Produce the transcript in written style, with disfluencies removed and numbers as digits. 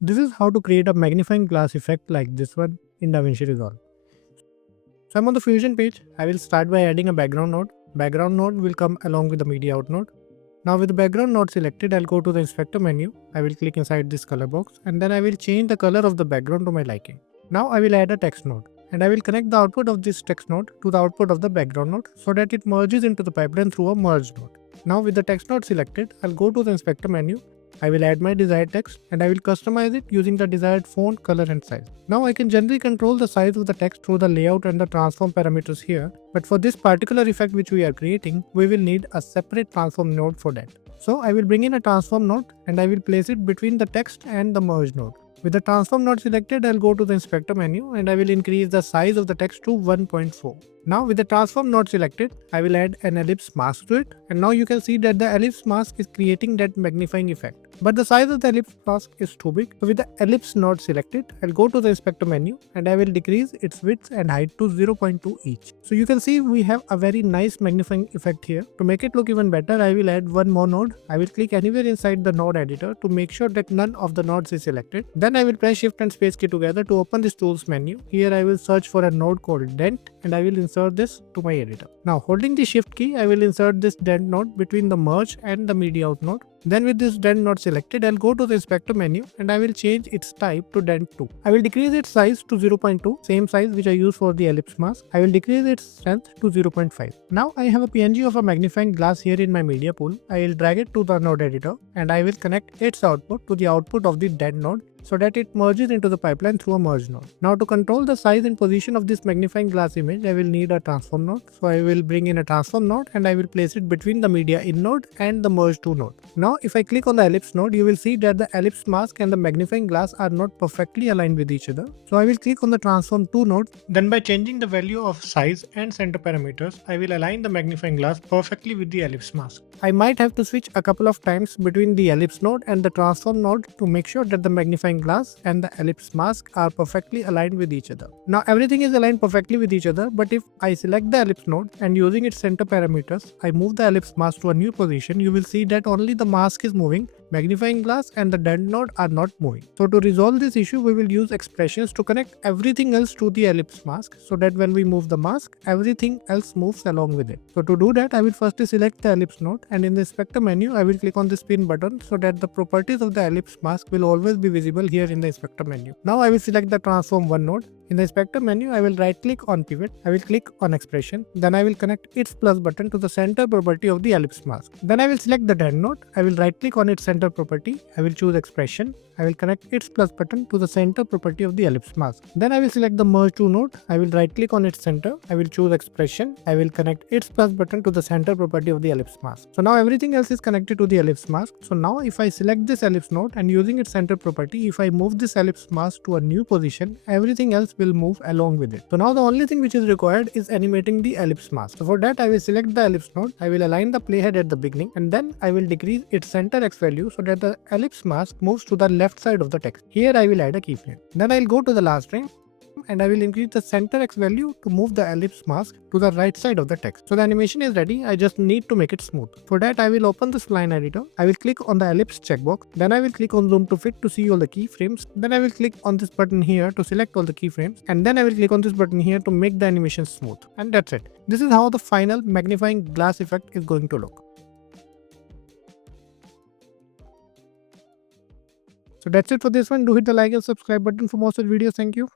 This is how to create a magnifying glass effect like this one in DaVinci Resolve. So I'm on the Fusion page. I will start by adding a background node. Background node will come along with the media out node. Now with the background node selected, I'll go to the inspector menu. I will click inside this color box and then I will change the color of the background to my liking. Now I will add a text node and I will connect the output of this text node to the output of the background node so that it merges into the pipeline through a merge node. Now with the text node selected, I'll go to the inspector menu. I will add my desired text and I will customize it using the desired font, color and size. Now I can generally control the size of the text through the layout and the transform parameters here, but for this particular effect which we are creating, we will need a separate transform node for that. So I will bring in a transform node and I will place it between the text and the merge node. With the transform node selected, I'll go to the inspector menu and I will increase the size of the text to 1.4. Now with the transform node selected, I will add an ellipse mask to it and now you can see that the ellipse mask is creating that magnifying effect. But the size of the ellipse mask is too big. So with the ellipse node selected, I'll go to the inspector menu and I will decrease its width and height to 0.2 each. So you can see we have a very nice magnifying effect here. To make it look even better, I will add one more node. I will click anywhere inside the node editor to make sure that none of the nodes is selected. Then I will press shift and space key together to open this tools menu. Here I will search for a node called dent and I will insert this to my editor. Now holding the shift key, I will insert this dent node between the merge and the media out node. Then with this dent node selected, I'll go to the inspector menu and I will change its type to dent 2. I will decrease its size to 0.2, same size which I use for the ellipse mask. I will decrease its strength to 0.5. Now I have a PNG of a magnifying glass here in my media pool. I will drag it to the node editor and I will connect its output to the output of the dent node so that it merges into the pipeline through a merge node. Now to control the size and position of this magnifying glass image, I will need a transform node. So I will bring in a transform node and I will place it between the media in node and the merge 2 node. Now if I click on the ellipse node, you will see that the ellipse mask and the magnifying glass are not perfectly aligned with each other. So I will click on the transform 2 node. Then by changing the value of size and center parameters, I will align the magnifying glass perfectly with the ellipse mask. I might have to switch a couple of times between the ellipse node and the transform node to make sure that the magnifying glass and the ellipse mask are perfectly aligned with each other. Now everything is aligned perfectly with each other, but if I select the ellipse node and using its center parameters, I move the ellipse mask to a new position, you will see that only the mask is moving, magnifying glass and the dent node are not moving. So to resolve this issue, we will use expressions to connect everything else to the ellipse mask so that when we move the mask, everything else moves along with it. So to do that, I will firstly select the ellipse node and in the inspector menu, I will click on the spin button so that the properties of the ellipse mask will always be visible here in the inspector menu. Now I will select the transform 1 node. In the inspector menu, I will right click on pivot. I will click on expression. Then I will connect its plus button to the center property of the ellipse mask. Then I will select the dent node. I will right click on its center property. I will choose expression. I will connect its plus button to the center property of the ellipse mask. Then I will select the merge 2 node. I will right click on its center. I will choose expression. I will connect its plus button to the center property of the ellipse mask. So now everything else is connected to the ellipse mask. So now if I select this ellipse node and using its center property, if I move this ellipse mask to a new position, everything else will move along with it. So now the only thing which is required is animating the ellipse mask. So for that I will select the ellipse node. I will align the playhead at the beginning and then I will decrease its center X value so that the ellipse mask moves to the left side of the text. Here I will add a keyframe. Then I will go to the last frame and I will increase the center X value to move the ellipse mask to the right side of the text. So the animation is ready, I just need to make it smooth. For that I will open the spline editor, I will click on the ellipse checkbox, then I will click on zoom to fit to see all the keyframes, then I will click on this button here to select all the keyframes, and then I will click on this button here to make the animation smooth. And that's it. This is how the final magnifying glass effect is going to look. So that's it for this one. Do hit the like and subscribe button for more such videos. Thank you.